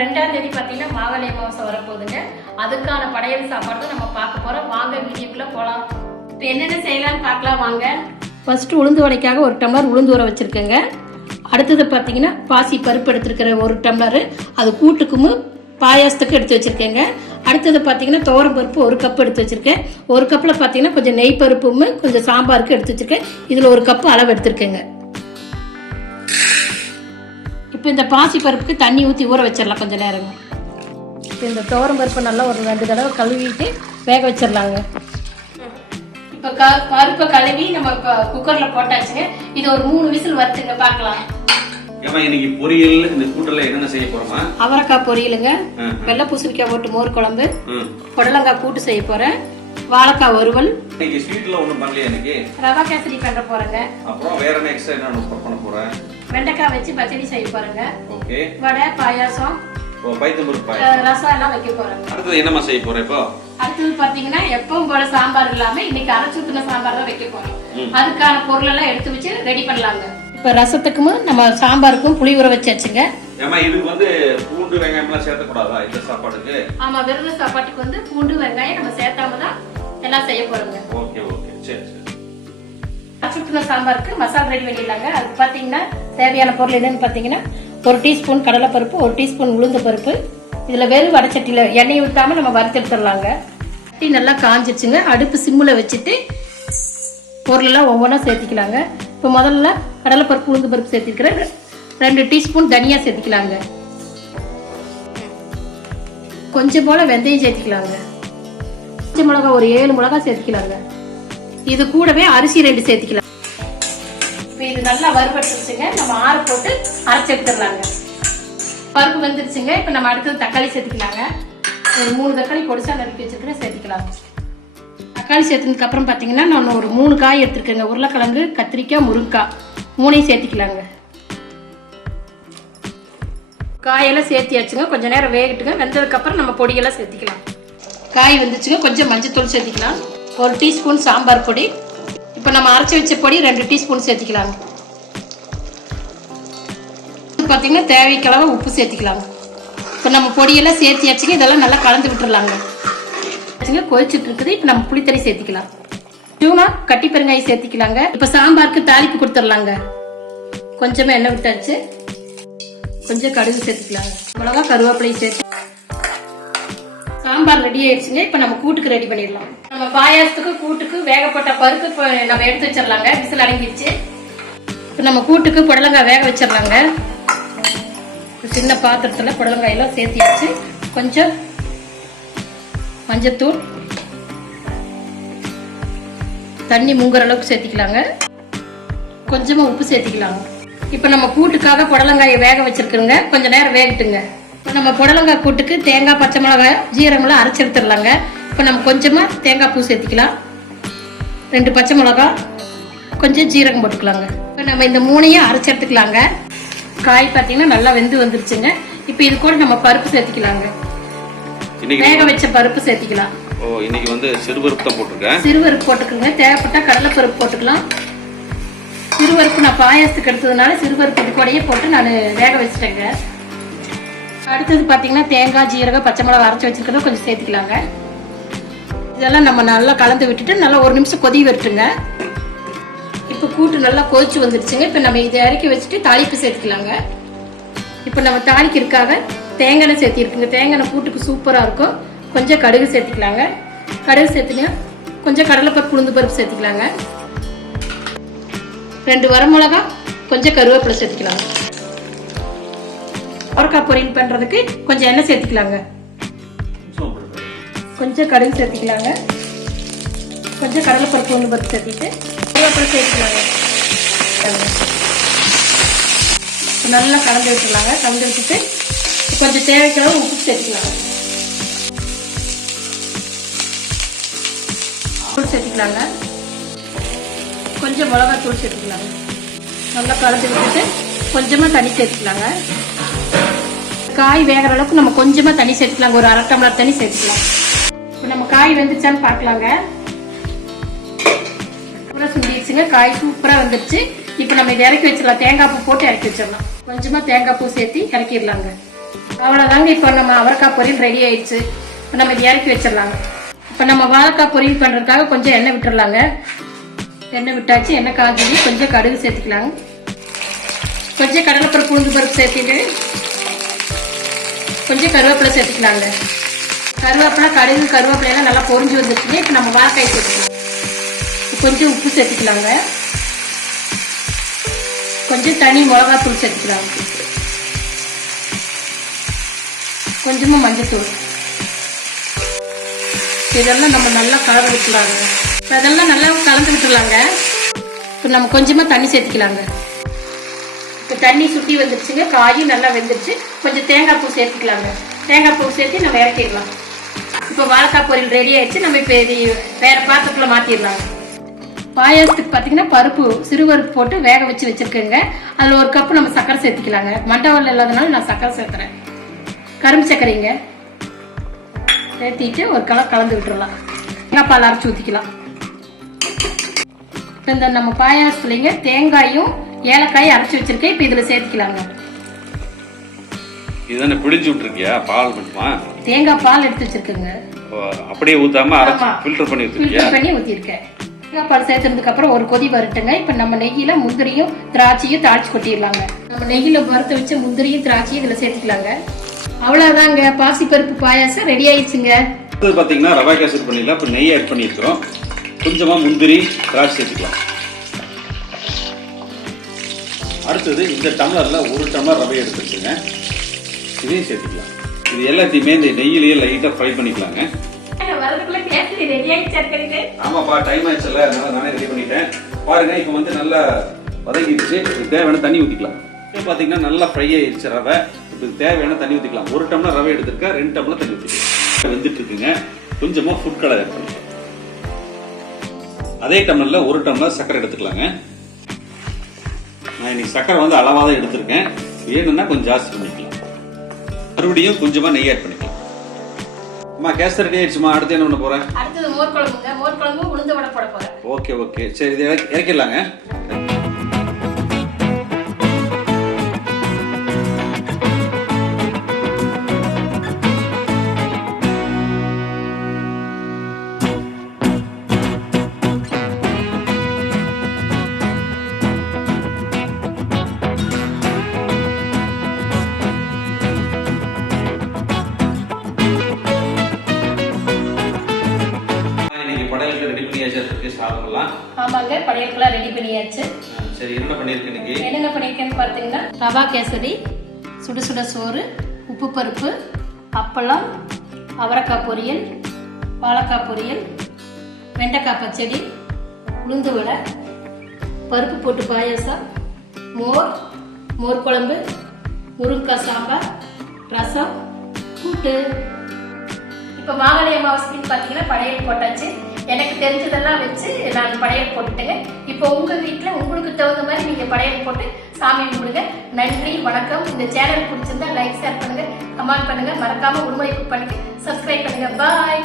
ரெண்டாம் தேதி பார்த்தீங்கன்னா மாவளி அமாவாசை வரப்போகுதுங்க. அதுக்கான படையல் சாப்பாடு தான் நம்ம பார்க்க போகிறோம் வாங்க வீடியோக்குள்ளே போகலாம் இப்போ என்னென்ன செய்யலாம்னு பார்க்கலாம் வாங்க. ஃபஸ்ட்டு உளுந்து வடைக்காக ஒரு டம்ளர் உளுந்து ஊற வச்சுருக்கேங்க. அடுத்தது பார்த்தீங்கன்னா பாசி பருப்பு எடுத்துருக்கிற ஒரு டம்ளர் அது கூட்டுக்கும் பாயாசத்துக்கு எடுத்து வச்சுருக்கேங்க. அடுத்தது பார்த்தீங்கன்னா துவரம் பருப்பு ஒரு கப் எடுத்து வச்சுருக்கேன். ஒரு கப்பில் பார்த்தீங்கன்னா கொஞ்சம் நெய் பருப்பும் கொஞ்சம் சாம்பாருக்கு எடுத்து வச்சுருக்கேன். இதில் ஒரு கப்பு அளவு எடுத்துருக்கேங்க. இப்போ இந்த பாசி பருப்புக்கு தண்ணி ஊற்றி ஊற வச்சிடலாம் கொஞ்சம் நேரம். இப்போ இந்த துவரம் பருப்பை நல்லா ஒரு ரெண்டு தடவை கழுவிட்டு வேக வச்சிடலாங்க. இப்போ க பருப்பை கழுவி நம்ம இப்போ குக்கரில் போட்டாச்சுங்க. இது ஒரு மூணு விசில் வறுத்துங்க பார்க்கலாம். ஏமா இன்னைக்கு பொரியல் இந்த கூட்டல்ல என்னென்ன செய்ய போறோமா? அவரைக்காய் பொரியலுங்க. வெள்ளை பூசணிக்காய் போட்டு மோர் குழம்பு. புடலங்காய் கூட்டு செய்ய போகிறேன் வாழைக்காய் வறுவல். இன்னைக்கு ஸ்வீட்ல ஒண்ணும் பண்ணலையா இன்னைக்கு? ரவா கேசரி பண்ணுற போகிறேங்க அப்புறம் வேற என்ன எக்ஸ்ட்ரா என்ன பண்ண போறேன் வெண்டைக்காய் வச்சு பச்சடி செய்ய போகிறேங்க ஓகே. வடை பாயாசம் இப்போ பைத்தம்பருப்பு பாய் அஹ், ரசம் எல்லாம் வைக்க போகிறேங்க அடுத்தது என்னம்மா செய்ய போற இப்போ? அடுத்தது பாத்தீங்கன்னா எப்பவும் போல சாம்பார் இல்லாம இன்னைக்கு அரைச்சு ஊத்துன சாம்பார் தான் வைக்க போறோம். அதுக்கான பொருள் எல்லாம் எடுத்து வச்சு ரெடி பண்ணலாங்க. இப்ப ரசத்துக்கும் நம்ம சாம்பாருக்கும் புளி ஊற வச்சாச்சுங்க. ஏமா இதுக்கு வந்து பூண்டு வெங்காயம் எல்லாம் சேர்த்தக்கூடாதா இந்த சாப்பாடுக்கு ஆமா விருது சாப்பாட்டுக்கு வந்து பூண்டு வெங்காயம் நம்ம சேர்த்தாம தான் எல்லாம் செய்ய போறோங்க. Okay okay. சரி சரி. அரைச்சு சாம்பாருக்கு மசாலா ரெடி பண்ணிடலாங்க. அதுக்கு பாத்தீங்கன்னா தேவையான பொருள் என்னன்னு பாத்தீங்கன்னா ஒரு டீஸ்பூன் கடலைப்பருப்பு ஒரு டீஸ்பூன் உளுந்து பருப்பு. இதுல வெறும் வடச்சட்டியில எண்ணெய் ஊத்தாம நம்ம வறுத்தெடுத்துடலாங்க சட்டி நல்லா காஞ்சிச்சுங்க அடுப்பு சிம்முல வச்சுட்டு பொருளெல்லாம் ஒவ்வொன்றா சேர்த்திக்கலாங்க. இப்போ முதல்ல கடலைப்பருப்பு உளுந்து பருப்பு சேர்த்திக்கிறேன் ரெண்டு டீஸ்பூன் தனியா சேர்த்திக்கலாங்க. கொஞ்சம் போல வெந்தயம் சேர்த்திக்கலாங்க. பச்சை மிளகா ஒரு ஏழு மிளகா சேர்த்திக்கலாங்க. இது கூடவே அரிசி ரெண்டு சேர்த்திக்கலாம் இது நல்லா வறுபட்டுருச்சுங்க. நம்ம ஆறு போட்டு அரைச்சி எடுத்துடலாங்க. பருப்பு வந்துருச்சுங்க. இப்போ நம்ம அடுத்தது தக்காளி சேர்த்துக்கலாங்க. ஒரு மூணு தக்காளி பொடிசா நறுக்கி வச்சுருக்கிறேன் சேர்த்துக்கலாம். தக்காளி சேர்த்ததுக்கப்புறம் பார்த்தீங்கன்னா நான் ஒரு மூணு காய் எடுத்துருக்கேங்க. உருளைக்கிழங்கு கத்திரிக்காய் முருங்கைக்காய் மூணையும் சேர்த்துக்கலாங்க. காயெல்லாம் சேர்த்தியாச்சுங்க. கொஞ்சம் நேரம் வேகட்டுங்க. வெந்ததுக்கப்புறம் நம்ம பொடியெல்லாம் சேர்த்திக்கலாம். காய் வந்துச்சுங்க. கொஞ்சம் மஞ்சள் தூள் சேர்த்திக்கலாம். ஒரு டீஸ்பூன் சாம்பார் பொடி. இப்போ நம்ம அரைச்சி வச்ச பொடி ரெண்டு டீஸ்பூன் சேர்த்துக்கலாங்க. பார்த்தீங்கன்னா தேவைக்களவு உப்பு சேர்த்துக்கலாங்க. இப்போ நம்ம பொடியெல்லாம் சேர்த்தியாச்சுங்க இதெல்லாம் நல்லா கலந்து விட்டுருலாங்க வச்சுங்க கொதிச்சுட்டு இருக்குது இப்போ நம்ம புளித்தறி சேர்த்திக்கலாம். தூணா கட்டி பெருங்காயம் சேர்த்திக்கலாங்க. இப்போ சாம்பாருக்கு தாளிப்பு கொடுத்துடலாங்க. கொஞ்சமாக எண்ணெய் விட்டாச்சு. கொஞ்சம் கடுகு சேர்த்துக்கலாங்க. மிளகா கருவேப்பிலையும் சேர்த்து சாம்பார் ரெடி ஆயிடுச்சுங்க இப்போ நம்ம கூட்டுக்கு ரெடி பண்ணிடலாம். நம்ம பாயாசத்துக்கு கூட்டுக்கு வேகப்பட்ட பருப்பு இப்போ நம்ம எடுத்து வச்சிடலாங்க. விசில் அடங்கிடுச்சு. இப்போ நம்ம கூட்டுக்கு புடலங்காய் வேக வச்சிடலாங்க. சின்ன பாத்திரத்தில் புடலங்காயெல்லாம் சேர்த்தியாச்சு. கொஞ்சம் மஞ்சத்தூள். தண்ணி மூங்குற அளவுக்கு சேர்த்திக்கலாங்க. கொஞ்சமாக உப்பு சேர்த்திக்கலாங்க. இப்போ நம்ம கூட்டுக்காக புடலங்காயை வேக வச்சிருக்கிறோங்க. கொஞ்சம் நேரம் வேகட்டுங்க. இப்போ நம்ம புடலங்காய் கூட்டுக்கு தேங்காய் பச்சை மிளகாய் ஜீரகம்லாம் அரைச்சி எடுத்துடலாங்க. இப்போ நம்ம கொஞ்சமாக தேங்காய் பூ சேர்த்திக்கலாம். ரெண்டு பச்சை மிளகாய் கொஞ்சம் ஜீரகம் போட்டுக்கலாங்க. இப்போ நம்ம இந்த மூணையும் அரைச்சி எடுத்துக்கலாங்க. காய் பார்த்தீங்கன்னா நல்லா வெந்து வந்துருச்சுங்க. இப்போ இது கூட நம்ம பருப்பு சேர்த்திக்கலாங்க. வேக வச்ச பருப்பு சேர்த்திக்கலாம். ஓ இன்னைக்கு வந்து சிறுபருப்பு தான் போட்டிருக்கேன். சிறுபருப்பு போட்டுக்கோங்க. தேவைப்பட்டா கடலைப்பருப்பு போட்டுக்கலாம். சிறுபருப்பு நான் பாயாசத்துக்கு எடுத்ததுனால சிறுபருப்பு இது கூடயே போட்டு நான் வேக வச்சுட்டேங்க. அடுத்தது பார்த்தீங்கன்னா தேங்காய் ஜீரகம் பச்சை மிளகா அரைச்சி வச்சிருக்கிறத கொஞ்சம் சேர்த்துக்கலாங்க. இதெல்லாம் நம்ம நல்லா கலந்து விட்டுட்டு நல்லா ஒரு நிமிஷம் கொதி விட்டுருங்க. இப்போ கூட்டு நல்லா கொதிச்சு வந்துருச்சுங்க. இப்போ நம்ம இதை இறக்கி வச்சுட்டு தாளிப்பு சேர்த்துக்கலாங்க. இப்போ நம்ம தாளிக்கிறதுக்காக தேங்காய் எண்ணெய் சேர்த்திருக்குங்க. தேங்காய் எண்ணெய் கூட்டுக்கு சூப்பராக இருக்கும். கொஞ்சம் கடுகு சேர்த்துக்கலாங்க. கடுகு சேர்த்துனா கொஞ்சம் கடலைப்பருப்பு உளுந்து பருப்பு சேர்த்துக்கலாங்க. ரெண்டு வரமிளகா கொஞ்சம் கருவேப்பிலை சேர்த்துக்கலாங்க. அவரைக்காய் பொரியல் பண்ணுறதுக்கு கொஞ்சம் எண்ணெய் சேர்த்துக்கலாங்க. கொஞ்சம் கடுகு சேர்த்துக்கலாங்க. கொஞ்சம் கடலைப்பருப்பு ஒன்று பருப்பு சேர்த்திட்டு அப்புறம் சேர்த்துக்கலாங்க. நல்லா கலந்து விட்டுலாங்க கலந்து விட்டுட்டு கொஞ்சம் தேவைக்கிறவு உப்பு சேர்த்துக்கலாங்க. தூள் சேர்த்துக்கலாங்க. கொஞ்சம் மிளகா தூள் சேர்த்துக்கலாங்க. நல்லா கலந்து விட்டுட்டு கொஞ்சமாக தண்ணி சேர்த்துக்கலாங்க. காய் வேகிற அளவுக்கு நம்ம கொஞ்சமாக தண்ணி சேர்த்துக்கலாங்க. ஒரு அரை டம்ளர் தண்ணி சேர்த்துக்கலாம். காய் வெந்துச்சான்னு பார்க்கலாங்க. சூப்பராக சுண்டிடுச்சுங்க. காய் சூப்பராக வந்துருச்சு. இப்போ நம்ம இதை இறக்கி வச்சிடலாம். தேங்காய் பூ போட்டு இறக்கி வச்சிடலாம். கொஞ்சமாக தேங்காய் பூ சேர்த்து இறக்கிடலாங்க. அவ்வளோதாங்க இப்போ நம்ம அவரைக்காய் பொரியல் ரெடி ஆயிடுச்சு. இப்போ நம்ம இது இறக்கி வச்சிடலாங்க. இப்போ நம்ம வாழைக்காய் பொரியல் பண்ணுறதுக்காக கொஞ்சம் எண்ணெய் விட்டுடலாங்க. எண்ணெய் விட்டாச்சு எண்ணெய் காஞ்சி கொஞ்சம் கடுகு சேர்த்துக்கலாங்க. கொஞ்சம் கடலைப்பருப்பு உளுந்து பருப்பு சேர்த்துட்டு கொஞ்சம் கருவேப்பிலை சேர்த்துக்கலாங்க. கருவேப்பிலை கடுகு கருவேப்பிலை எல்லாம் நல்லா பொறிஞ்சு வந்துருச்சுங்க. இப்போ நம்ம வாழ்க்கை சேர்த்துக்கலாம் கொஞ்சம் உப்பு சேர்த்துக்கலாங்க. கொஞ்சம் தனி மிளகாத்தூள் சேர்த்துக்கலாம். கொஞ்சமாக மஞ்சத்தூள். இதெல்லாம் நம்ம நல்லா கலந்து விட்டுலாங்க இப்போ இதெல்லாம் நல்லா கலந்து விட்டுலாங்க இப்போ நம்ம கொஞ்சமாக தண்ணி சேர்த்துக்கலாங்க. இப்போ தண்ணி சுட்டி வந்துருச்சுங்க. காயும் நல்லா வெந்துருச்சு. கொஞ்சம் தேங்காய் பூ சேர்த்துக்கலாங்க. தேங்காய் பூ சேர்த்து நம்ம இறக்கிடலாம். இப்போ வாழைக்காய் பொரியல் ரெடி ஆயிடுச்சு. நம்ம இப்போ இது வேற பாத்திரத்தில் மாற்றிடலாங்க பாயாசத்துக்கு பார்த்தீங்கன்னா பருப்பு சிறுபருப்பு போட்டு வேக வச்சு வச்சிருக்கேங்க. அதில் ஒரு கப்பு நம்ம சர்க்கரை சேர்த்துக்கலாங்க. மண்டவல் இல்லாதனால நான் சர்க்கரை சேர்த்துறேன். கரும்பு சர்க்கரைங்க சேர்த்திட்டு ஒரு கலர் கலந்து விட்டுறலாம். தேங்காய் பால் அரைச்சி ஊற்றிக்கலாம் இப்போ இந்த நம்ம பாயாசத்துலைங்க தேங்காயும் ஏலக்காயும் அரைச்சி வச்சிருக்கேன். இப்போ இதில் சேர்த்துக்கலாங்க. இதுதானே பிடிச்சு விட்டுருக்கியா? பால் மட்டுமா? தேங்காய் பால் எடுத்து வச்சிருக்கேங்க. அப்படியே ஊத்தாம அரைச்சு. ஃபில்டர் பண்ணி ஃபில்டர் பண்ணி ஊற்றிருக்கேன் தேங்காய் பால் சேர்த்ததுக்கு அப்புறம் ஒரு கொதி வரட்டுங்க. இப்போ நம்ம நெய்யில முந்திரியும் திராட்சையும் தாளிச்சு கொட்டிடலாங்க. நம்ம நெய்யில வறுத்து வச்ச முந்திரியும் திராட்சையும் இதில் சேர்த்துக்கலாங்க. அவ்வளோதாங்க பாசிப்பருப்பு பாயாசம் ரெடி ஆயிடுச்சுங்க. அடுத்தது பார்த்தீங்கன்னா ரவா கேசரி பண்ணிடலாம். இப்போ நெய் ஆட் பண்ணியிருக்கிறோம். கொஞ்சமாக முந்திரி திராட்சை சேர்த்துக்கலாம். அடுத்தது இந்த டம்ளரில் ஒரு டம்ளர் ரவை எடுத்துருக்குங்க இதையும் சேர்த்துக்கலாம். இது எல்லாத்தையுமே இந்த நெய்யிலேயே லைட்டாக ஃப்ரை பண்ணிக்கலாங்க. ஆமாப்பா டைம் ஆயிடுச்சுல்ல அதனால நானே ரெடி பண்ணிட்டேன். பாருங்க இப்போ வந்து நல்லா வதங்கிடுச்சு. தேவையான தண்ணி ஊற்றிக்கலாம் இப்போ பார்த்தீங்கன்னா நல்லா ஃப்ரை ஆயிடுச்சு ரவை. இப்போ தேவையான தண்ணி ஊற்றிக்கலாம் ஒரு டம்ளர் ரவை எடுத்திருக்கேன் ரெண்டு டம்ளர் தண்ணி ஊற்றிக்கலாம் வெந்துட்டு இருக்குங்க கொஞ்சமாக ஃபுட் கலர் ஆட் பண்ணிக்கலாம். அதே டம்ளரில் ஒரு டம்ளர் சர்க்கரை எடுத்துக்கலாங்க. நான் இன்னைக்கு சர்க்கரை வந்து அளவாக தான் எடுத்திருக்கேன். வேணும்னா கொஞ்சம் ஜாஸ்தி மறுபடியும் கொஞ்சமாக நெய் ஆட் பண்ணிக்கலாம். அம்மா கேசரி ரெடி ஆயிடுச்சுமா? அடுத்து என்ன பண்ண போகிறேன் அடுத்தது மோர் குழம்புங்க. மோர் குழம்பு உளுந்து வடை போட போறேன். ஓகே ஓகே சரி இது இறக்கி- இறக்கிடலாங்க. ஆமாங்க படையலுக்குலாம் ரெடி பண்ணியாச்சு. சரி என்ன பண்ணியிருக்கு இன்னைக்கு? என்னென்ன பண்ணியிருக்கேன்னு பார்த்தீங்கன்னா ரவா கேசரி சுட சுட சோறு உப்பு பருப்பு அப்பளம் அவரைக்காய் பொரியல் வாழைக்காய் பொரியல் வெண்டைக்காய் பச்சடி உளுந்து வடை பருப்பு போட்டு பாயாசம் மோர் மோர் குழம்பு முருங்கைக்காய் சாம்பார் ரசம் கூட்டு. இப்போ மாங்கனி அமாவாசைக்கு பார்த்தீங்கன்னா படையல் போட்டாச்சு. எனக்கு தெரிஞ்சதெல்லாம் வச்சு நான் படையல் போட்டுட்டேங்க. இப்போ உங்கள் வீட்டில் உங்களுக்கு தகுந்த மாதிரி நீங்கள் படையல் போட்டு சாமி கும்பிடுங்க. நன்றி வணக்கம். இந்த சேனல் பிடிச்சிருந்தா லைக் ஷேர் பண்ணுங்க கமெண்ட் பண்ணுங்க. மறக்காம உண்மை பண்ணிட்டு சப்ஸ்கிரைப் பண்ணுங்க. பாய்